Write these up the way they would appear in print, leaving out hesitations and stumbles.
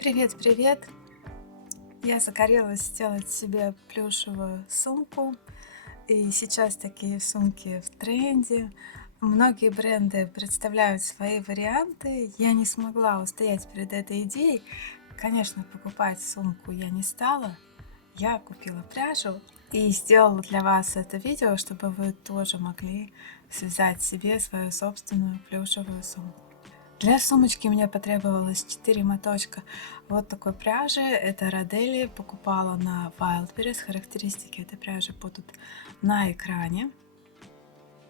Привет, привет! Я загорелась сделать себе плюшевую сумку, и сейчас такие сумки в тренде. Многие бренды представляют свои варианты. Я не смогла устоять перед этой идеей. Конечно, покупать сумку я не стала. Я купила пряжу и сделала для вас это видео, чтобы вы тоже могли связать себе свою собственную плюшевую сумку. Для сумочки мне потребовалось 4 моточка вот такой пряжи. Это Родели. Покупала на Wildberries. Характеристики этой пряжи будут на экране.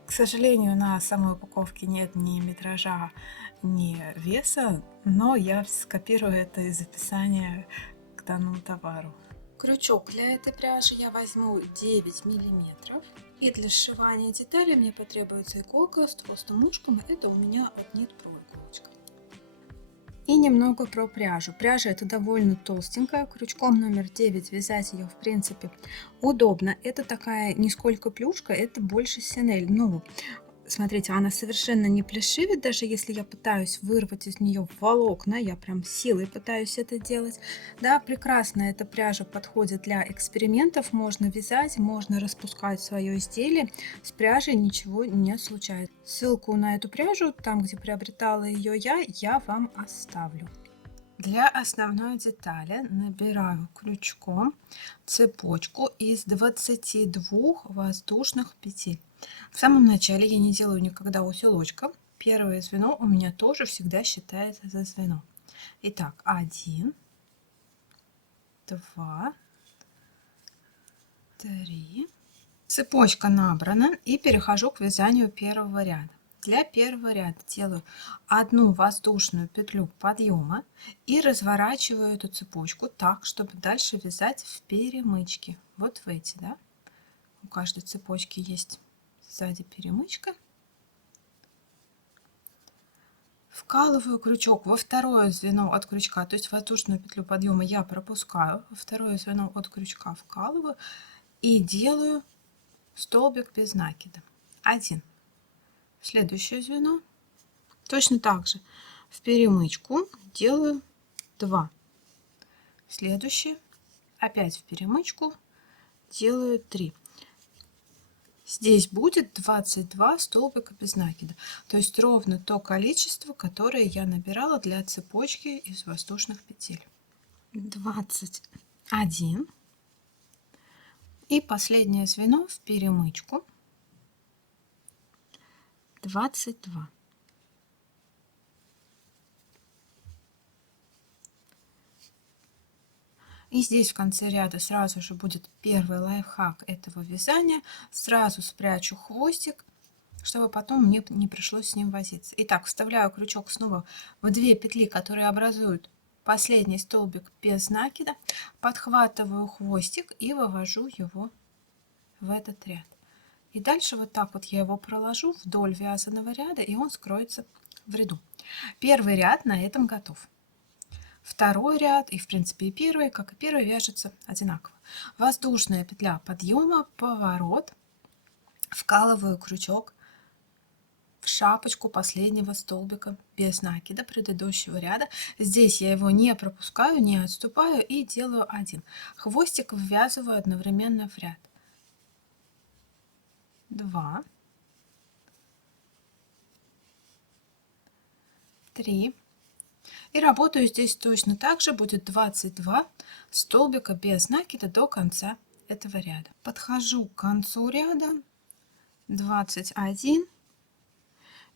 К сожалению, на самой упаковке нет ни метража, ни веса, но я скопирую это из описания к данному товару. Крючок для этой пряжи я возьму 9 миллиметров. И для сшивания деталей мне потребуется иголка с толстым ушком. Это у меня от Knit Pro иголочка. И немного про пряжу. Пряжа это довольно толстенькая. Крючком номер 9 вязать ее в принципе удобно. Это такая не сколько плюшка, это больше синель. Ну, смотрите, она совершенно не плешивит, даже если я пытаюсь вырвать из нее волокна, я прям силой пытаюсь это делать. Да, прекрасно эта пряжа подходит для экспериментов, можно вязать, можно распускать свое изделие, с пряжей ничего не случается. Ссылку на эту пряжу, там где приобретала ее я вам оставлю. Для основной детали набираю крючком цепочку из 22 воздушных петель. В самом начале я не делаю никогда узелочка. Первое звено у меня тоже всегда считается за звено. Итак, 1, 2, 3. Цепочка набрана, и перехожу к вязанию первого ряда. Для первого ряда делаю одну воздушную петлю подъема и разворачиваю эту цепочку так, чтобы дальше вязать в перемычке. Вот в эти, да? У каждой цепочки есть сзади перемычка. Вкалываю крючок во второе звено от крючка, то есть воздушную петлю подъема я пропускаю, во второе звено от крючка вкалываю и делаю столбик без накида. 1. В следующее звено точно так же в перемычку делаю 2. В следующее опять в перемычку делаю 3. Здесь будет 22 столбика без накида, то есть ровно то количество, которое я набирала для цепочки из воздушных петель. 21. И последнее звено в перемычку 22. И здесь в конце ряда сразу же будет первый лайфхак этого вязания. Сразу спрячу хвостик, чтобы потом мне не пришлось с ним возиться. Итак, вставляю крючок снова в 2 петли, которые образуют последний столбик без накида, подхватываю хвостик и вывожу его в этот ряд. И дальше вот так вот я его проложу вдоль вязаного ряда, и он скроется в ряду. Первый ряд на этом готов. Второй ряд и в принципе и первый, как и первый, вяжется одинаково. Воздушная петля подъема, поворот, вкалываю крючок в шапочку последнего столбика без накида предыдущего ряда. Здесь я его не пропускаю, не отступаю и делаю 1. Хвостик ввязываю одновременно в ряд. 2, 3. И работаю здесь точно так же, будет 22 столбика без накида до конца этого ряда. Подхожу к концу ряда, 21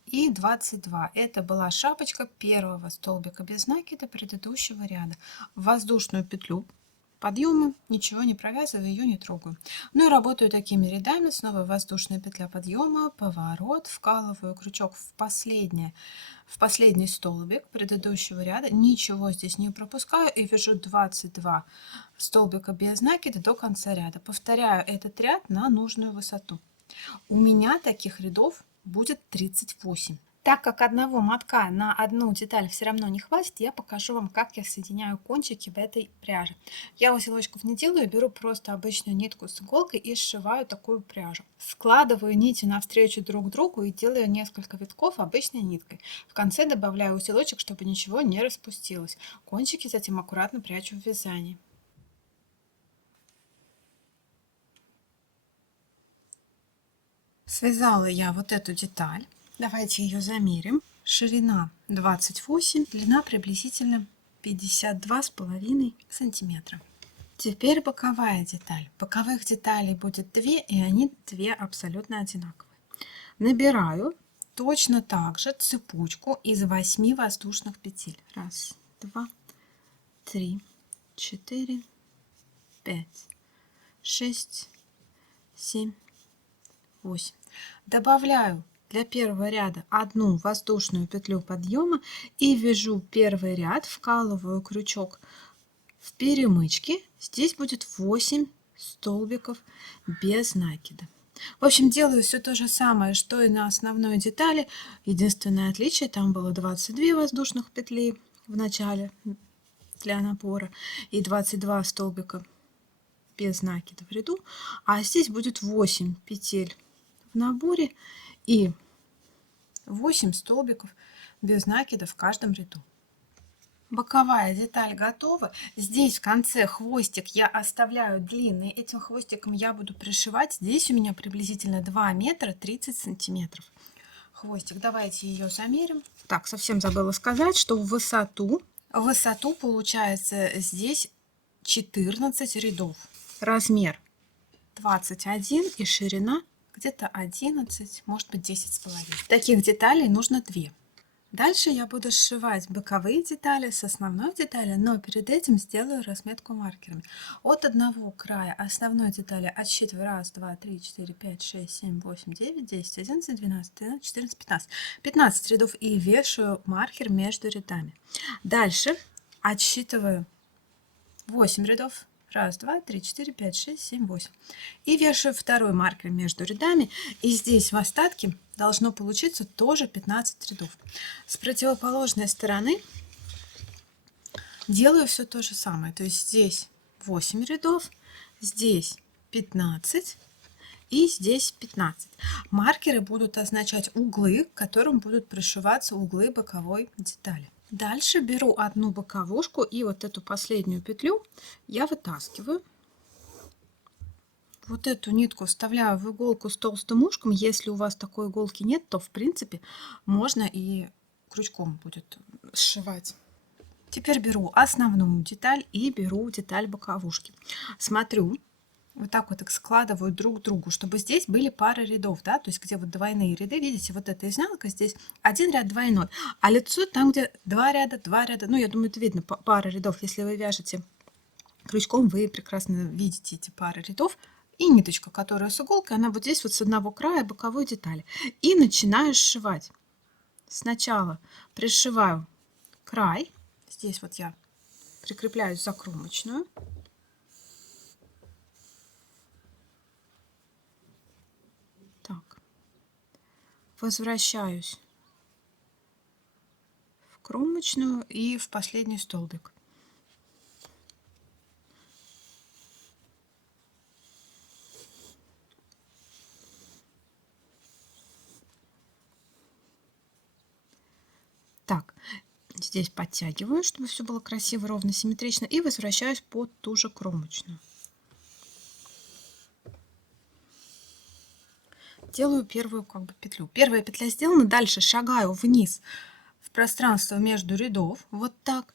и 22. Это была шапочка первого столбика без накида предыдущего ряда. В воздушную петлю подъема ничего не провязываю, ее не трогаю. Ну и работаю такими рядами. Снова воздушная петля подъема, поворот, вкалываю крючок в последний столбик предыдущего ряда. Ничего здесь не пропускаю и вяжу 22 столбика без накида до конца ряда. Повторяю этот ряд на нужную высоту. У меня таких рядов будет 38. Так как одного мотка на одну деталь все равно не хватит, я покажу вам, как я соединяю кончики в этой пряже. Я узелочков не делаю, беру просто обычную нитку с иголкой и сшиваю такую пряжу. Складываю нити навстречу друг другу и делаю несколько витков обычной ниткой. В конце добавляю узелочек, чтобы ничего не распустилось. Кончики затем аккуратно прячу в вязании. Связала я вот эту деталь. Давайте ее замерим. Ширина 28, длина приблизительно 52,5 сантиметра. Теперь боковая деталь. Боковых деталей будет две, и они две абсолютно одинаковые. Набираю точно так же цепочку из 8 воздушных петель. 1, 2, 3, 4, 5, 6, 7, 8. Добавляю для первого ряда одну воздушную петлю подъема и вяжу первый ряд, вкалываю крючок в перемычке. Здесь будет 8 столбиков без накида. В общем, делаю все то же самое, что и на основной детали. Единственное отличие, там было 22 воздушных петли в начале для напора и 22 столбика без накида в ряду, а здесь будет 8 петель в наборе и 8 столбиков без накида в каждом ряду. Боковая деталь готова. Здесь в конце хвостик я оставляю длинный. Этим хвостиком я буду пришивать. Здесь у меня приблизительно 2 метра 30 сантиметров. Хвостик. Давайте ее замерим. Так, совсем забыла сказать, что в высоту получается здесь 14 рядов. Размер 21 и ширина где-то 11, может быть 10,5. Таких деталей нужно 2. Дальше я буду сшивать боковые детали с основной детали, но перед этим сделаю разметку маркерами. От одного края основной детали отсчитываю 1, 2, 3, 4, 5, 6, 7, 8, 9, 10, 11, 12, 13, 14, 15. 15 рядов и вешаю маркер между рядами. Дальше отсчитываю 8 рядов. 1, 2, 3, 4, 5, 6, 7, 8. И вешаю второй маркер между рядами. И здесь в остатке должно получиться тоже 15 рядов. С противоположной стороны делаю все то же самое. То есть здесь 8 рядов, здесь 15 и здесь 15. Маркеры будут означать углы, к которым будут пришиваться углы боковой детали. Дальше беру одну боковушку и вот эту последнюю петлю я вытаскиваю. Вот эту нитку вставляю в иголку с толстым ушком. Если у вас такой иголки нет, то в принципе можно и крючком будет сшивать. Теперь беру основную деталь и беру деталь боковушки. Смотрю, вот так вот их складываю друг к другу, чтобы здесь были пары рядов, да, то есть где вот двойные ряды, видите, вот эта изнанка, здесь один ряд двойной, а лицо там, где два ряда, ну, я думаю, это видно, пара рядов. Если вы вяжете крючком, вы прекрасно видите эти пары рядов. И ниточка, которая с иголкой, она вот здесь вот с одного края боковой детали. И начинаю сшивать. Сначала пришиваю край, здесь вот я прикрепляю за кромочную. Так, возвращаюсь в кромочную и в последний столбик. Так, здесь подтягиваю, чтобы все было красиво, ровно, симметрично, и возвращаюсь под ту же кромочную. Делаю первую петлю. Первая петля сделана, дальше шагаю вниз в пространство между рядов, вот так.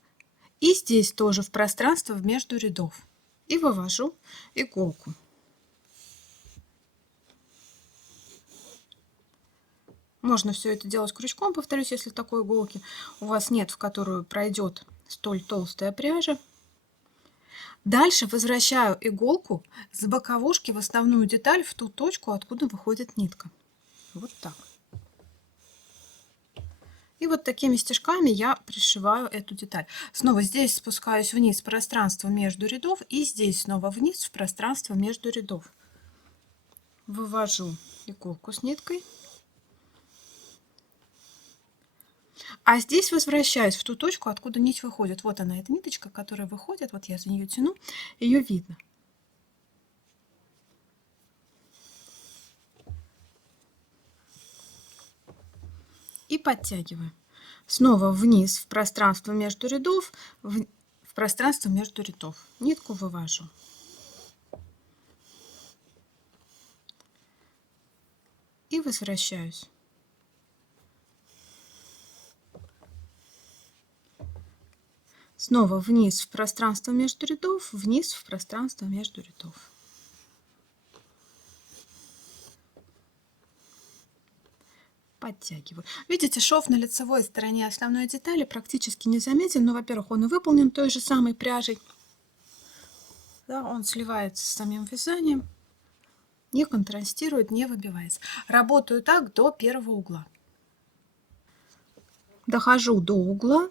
И здесь тоже в пространство между рядов. И вывожу иголку. Можно все это делать крючком, повторюсь, если такой иголки у вас нет, в которую пройдет столь толстая пряжа. Дальше возвращаю иголку с боковушки в основную деталь, в ту точку, откуда выходит нитка. Вот так. И вот такими стежками я пришиваю эту деталь. Снова здесь спускаюсь вниз в пространство между рядов и здесь снова вниз в пространство между рядов. Вывожу иголку с ниткой. А здесь возвращаюсь в ту точку, откуда нить выходит. Вот она, эта ниточка, которая выходит. Вот я за нее тяну, ее видно. И подтягиваю. Снова вниз в пространство между рядов, в пространство между рядов. Нитку вывожу. И возвращаюсь. Снова вниз в пространство между рядов, вниз в пространство между рядов. Подтягиваю. Видите, шов на лицевой стороне основной детали практически не заметен, но, во-первых, он и выполнен той же самой пряжей. Да, он сливается с самим вязанием, не контрастирует, не выбивается. Работаю так до первого угла. Дохожу до угла.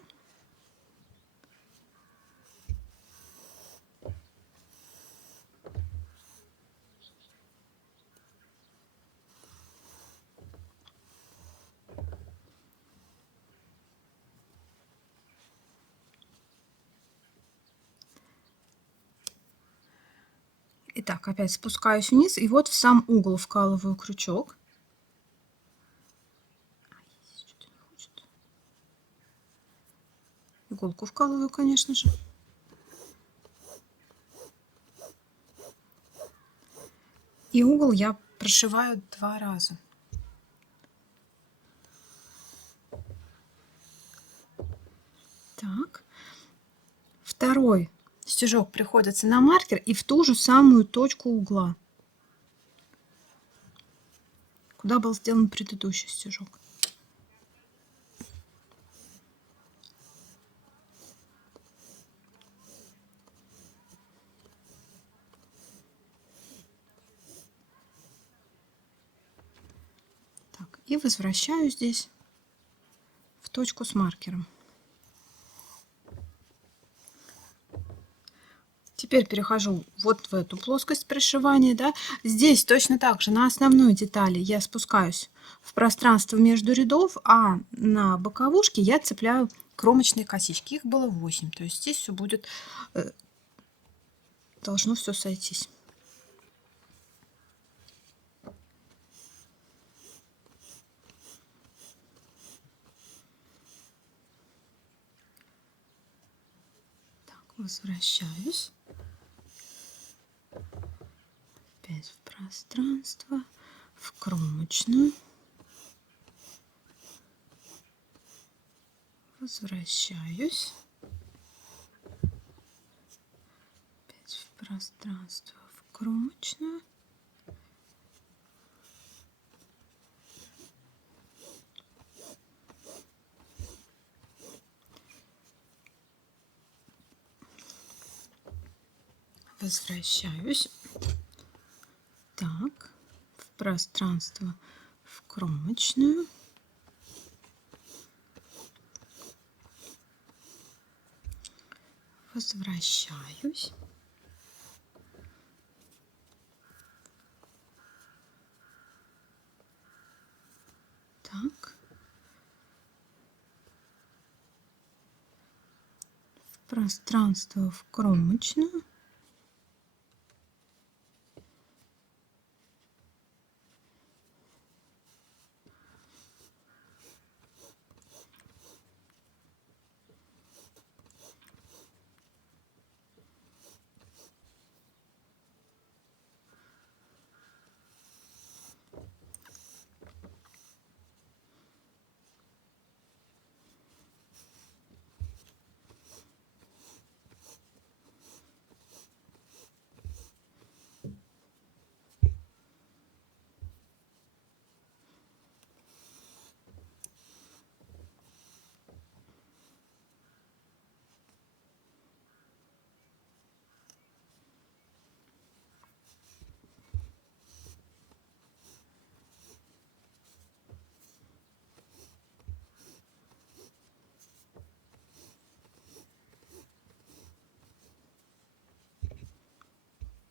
Итак, опять спускаюсь вниз, и вот в сам угол вкалываю крючок. Иголку вкалываю, конечно же. И угол я прошиваю 2 раза. Так. Второй стежок приходится на маркер и в ту же самую точку угла, куда был сделан предыдущий стежок. Так, и возвращаю здесь в точку с маркером. Теперь перехожу вот в эту плоскость пришивания. Да. Здесь точно так же на основной детали я спускаюсь в пространство между рядов, а на боковушке я цепляю кромочные косички. Их было 8. То есть здесь все будет, должно все сойтись. Так, возвращаюсь. Опять в пространство, в кромочную. Возвращаюсь. Опять в пространство, в кромочную. Возвращаюсь. Так, в пространство, в кромочную. Возвращаюсь. Так. В пространство, в кромочную.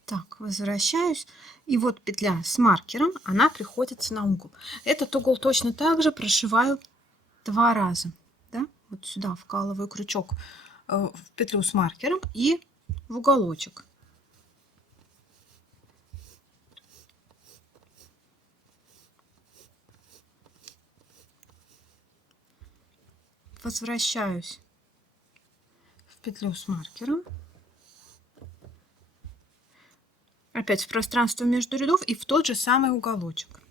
Так, возвращаюсь. И вот петля с маркером, она приходится на угол. Этот угол точно так же прошиваю 2 раза. вот сюда вкалываю крючок в петлю с маркером и в уголочек. Возвращаюсь в петлю с маркером. Опять в пространство между рядов и в тот же самый уголочек.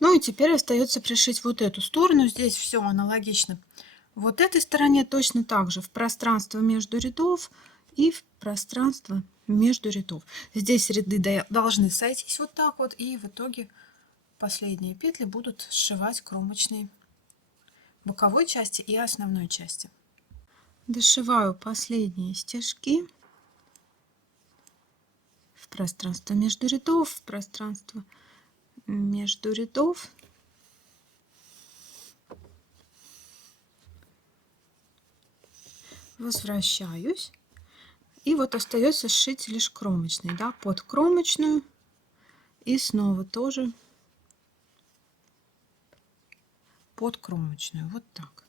Ну и теперь остается пришить вот эту сторону. Здесь все аналогично. Вот этой стороне точно так же в пространство между рядов и в пространство между рядов. Здесь ряды должны сойтись вот так вот, и в итоге последние петли будут сшивать кромочные боковой части и основной части. Дошиваю последние стежки в пространство между рядов, в пространство между рядов. Возвращаюсь. И вот остается сшить лишь кромочный, да, под кромочную. И снова тоже под кромочную. Вот так.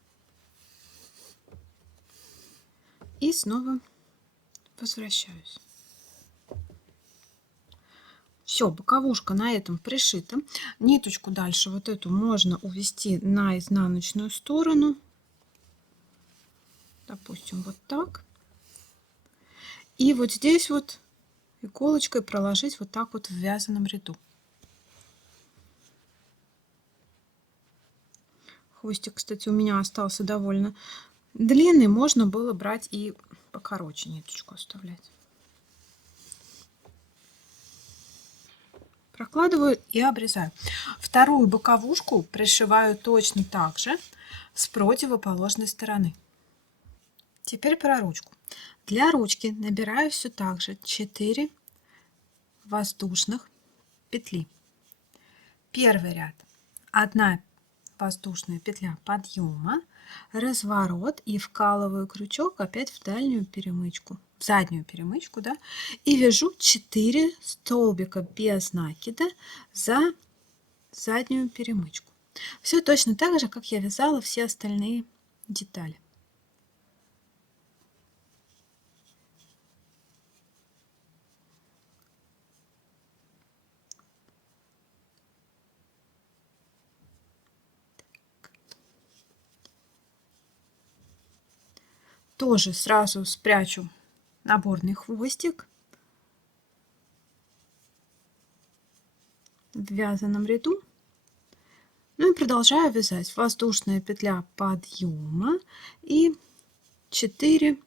И снова возвращаюсь. Все, боковушка на этом пришита. Ниточку дальше вот эту можно увести на изнаночную сторону. Допустим, вот так. И вот здесь вот иголочкой проложить вот так вот в вязаном ряду. Хвостик, кстати, у меня остался довольно длинный. Можно было брать и покороче ниточку оставлять. Прокладываю и обрезаю. Вторую боковушку пришиваю точно так же с противоположной стороны. Теперь про ручку. Для ручки набираю все так же 4 воздушных петли. Первый ряд 1 воздушная петля подъема, разворот и вкалываю крючок опять в дальнюю перемычку, в заднюю перемычку, да, и вяжу 4 столбика без накида за заднюю перемычку. Все точно так же, как я вязала все остальные детали. Тоже сразу спрячу наборный хвостик в вязаном ряду. Ну и продолжаю вязать. Воздушная петля подъема и 4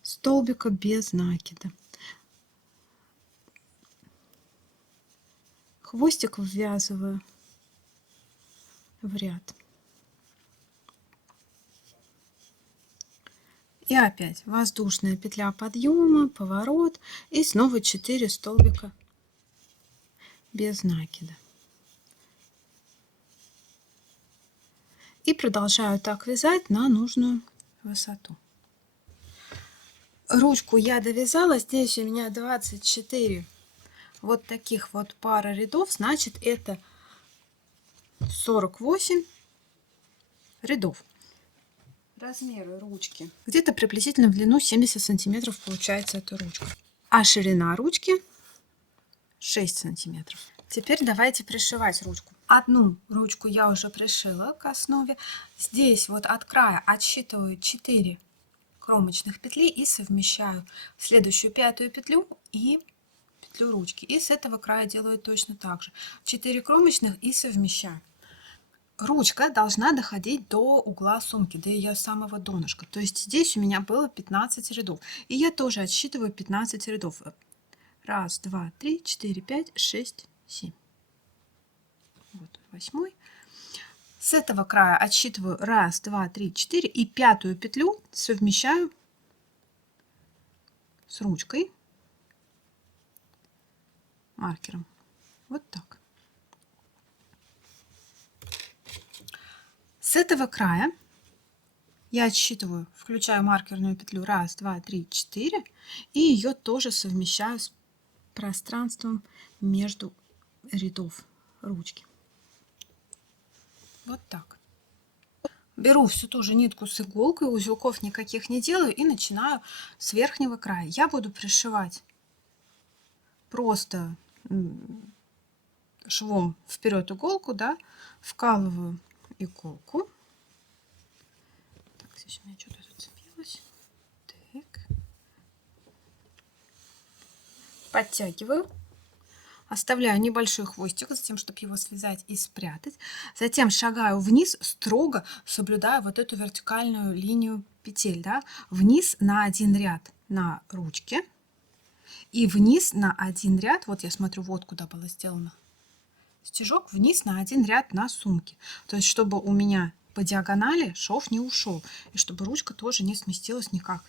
столбика без накида. Хвостик ввязываю в ряд. И опять воздушная петля подъема, поворот и снова 4 столбика без накида. И продолжаю так вязать на нужную высоту. Ручку я довязала. Здесь у меня 24 вот таких вот пара рядов. Значит, это 48 рядов. Размеры ручки. Где-то приблизительно в длину 70 сантиметров получается эта ручка. А ширина ручки 6 сантиметров. Теперь давайте пришивать ручку. Одну ручку я уже пришила к основе. Здесь вот от края отсчитываю 4 кромочных петли и совмещаю в следующую 5-ю петлю и петлю ручки. И с этого края делаю точно так же. 4 кромочных и совмещаю. Ручка должна доходить до угла сумки, до ее самого донышка. То есть здесь у меня было 15 рядов. И я тоже отсчитываю 15 рядов. 1, 2, 3, 4, 5, 6, 7. Вот 8. С этого края отсчитываю 1, 2, 3, 4 и 5-ю петлю совмещаю с ручкой маркером. Вот так. С этого края я отсчитываю, включаю маркерную петлю 1, 2, 3, 4 и ее тоже совмещаю с пространством между рядов ручки. Вот так. Беру всю ту же нитку с иголкой, узелков никаких не делаю и начинаю с верхнего края. Я буду пришивать просто швом вперед иголку, да, вкалываю иголку. Так, здесь у меня что-то зацепилось. Так. Подтягиваю. Оставляю небольшой хвостик, затем, чтобы его связать и спрятать. Затем шагаю вниз, строго соблюдая вот эту вертикальную линию петель, да, вниз на один ряд на ручке и вниз на один ряд. Вот я смотрю, вот куда было сделано стежок, вниз на один ряд на сумке. То есть, чтобы у меня по диагонали шов не ушел, и чтобы ручка тоже не сместилась никак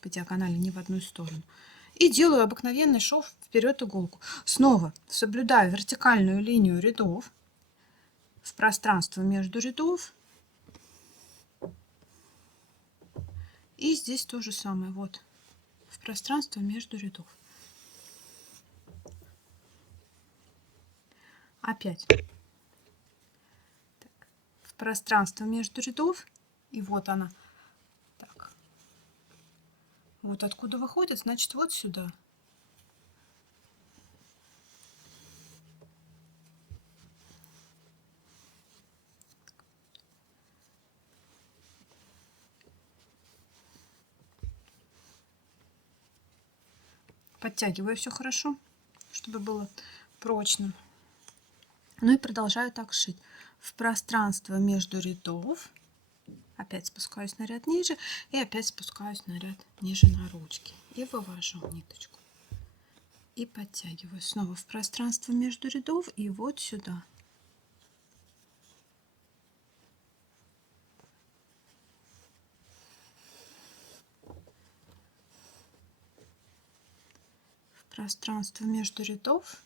по диагонали ни в одну сторону. И делаю обыкновенный шов вперед иголку. Снова соблюдаю вертикальную линию рядов в пространство между рядов. И здесь то же самое, вот, в пространство между рядов. Опять так, в пространство между рядов. И вот она. Так. Вот откуда выходит, значит, вот сюда. Подтягиваю все хорошо, чтобы было прочно. Ну и продолжаю так шить. В пространство между рядов. Опять спускаюсь на ряд ниже и опять спускаюсь на ряд ниже на ручке. И вывожу ниточку. И подтягиваю снова в пространство между рядов и вот сюда. В пространство между рядов.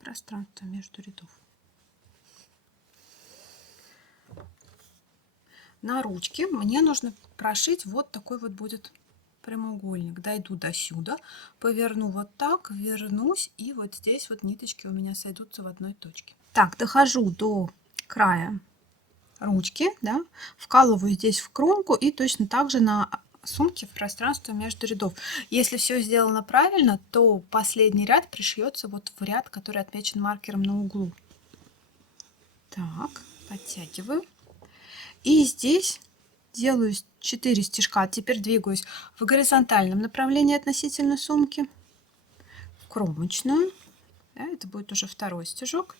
В пространство между рядов. На ручке мне нужно прошить вот такой вот будет прямоугольник. Дойду до сюда, поверну вот так, вернусь, и вот здесь вот ниточки у меня сойдутся в одной точке. Так, дохожу до края ручки, да, вкалываю здесь в кромку и точно так же на сумке в пространство между рядов. Если все сделано правильно, то последний ряд пришьется вот в ряд, который отмечен маркером на углу. Так, подтягиваю. И здесь делаю 4 стежка. Теперь двигаюсь в горизонтальном направлении относительно сумки. В кромочную. Да, это будет уже второй стежок.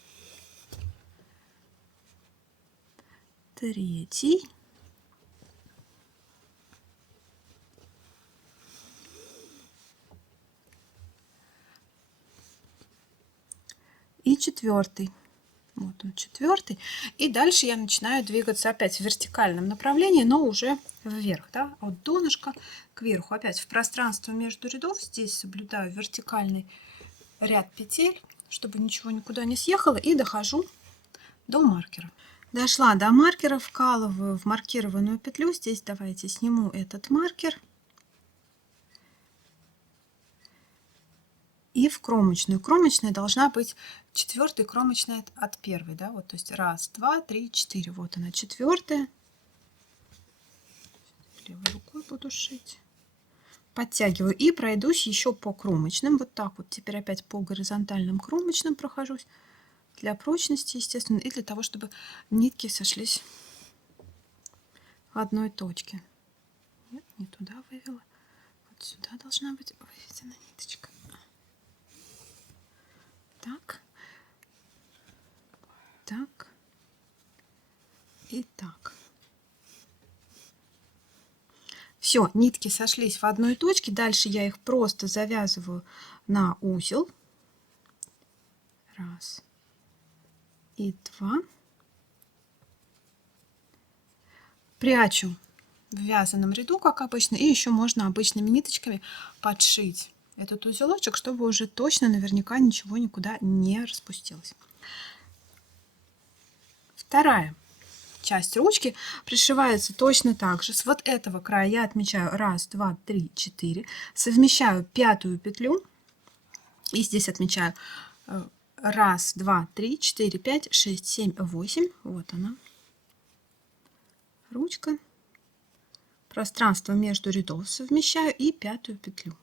Третий. И четвертый. Вот он, четвертый. И дальше я начинаю двигаться опять в вертикальном направлении, но уже вверх, да, от донышка к верху. Опять в пространство между рядов. Здесь соблюдаю вертикальный ряд петель, чтобы ничего никуда не съехало, и дохожу до маркера. Дошла до маркера, вкалываю в маркированную петлю. Здесь давайте сниму этот маркер. И в кромочную. Кромочная должна быть четвертая кромочная от первой, да, вот, то есть 1, 2, 3, 4. Вот она, четвертая. Левой рукой буду шить. Подтягиваю и пройдусь еще по кромочным. Вот так вот. Теперь опять по горизонтальным кромочным прохожусь. Для прочности, естественно, и для того, чтобы нитки сошлись в одной точке. Нет, не туда вывела. Вот сюда должна быть выведена ниточка. Так. Так. И так. Все, нитки сошлись в одной точке. Дальше я их просто завязываю на узел. 1 и 2. Прячу в вязаном ряду, как обычно, и еще можно обычными ниточками подшить этот узелочек, чтобы уже точно наверняка ничего никуда не распустилось. Вторая часть ручки пришивается точно так же. С вот этого края я отмечаю 1, 2, 3, 4, совмещаю пятую петлю и здесь отмечаю 1, 2, 3, 4, 5, 6, 7, 8. Вот она, ручка. Пространство между рядов совмещаю и пятую петлю.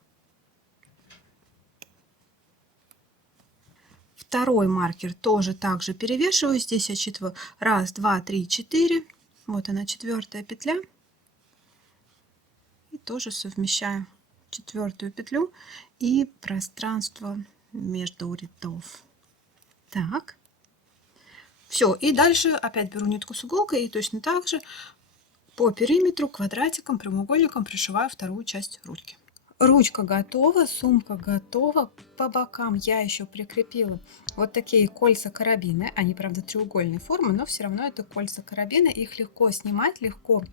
Второй маркер тоже также перевешиваю. Здесь отсчитываю 1, 2, 3, 4. Вот она, 4-я петля. И тоже совмещаю 4-ю петлю и пространство между рядов. Так. Все. И дальше опять беру нитку с иголкой и точно так же по периметру квадратиком, прямоугольником пришиваю вторую часть ручки. Ручка готова, сумка готова. По бокам я еще прикрепила вот такие кольца-карабины. Они, правда, треугольной формы, но все равно это кольца-карабины. Их легко снимать, легко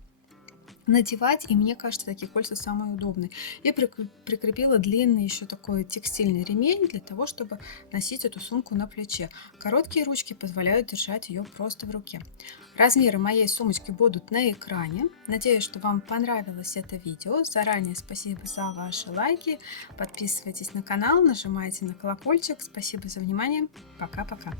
надевать, и мне кажется, такие кольца самые удобные. И прикрепила длинный еще такой текстильный ремень для того, чтобы носить эту сумку на плече. Короткие ручки позволяют держать ее просто в руке. Размеры моей сумочки будут на экране. Надеюсь, что вам понравилось это видео. Заранее спасибо за ваши лайки. Подписывайтесь на канал, нажимайте на колокольчик. Спасибо за внимание. Пока-пока.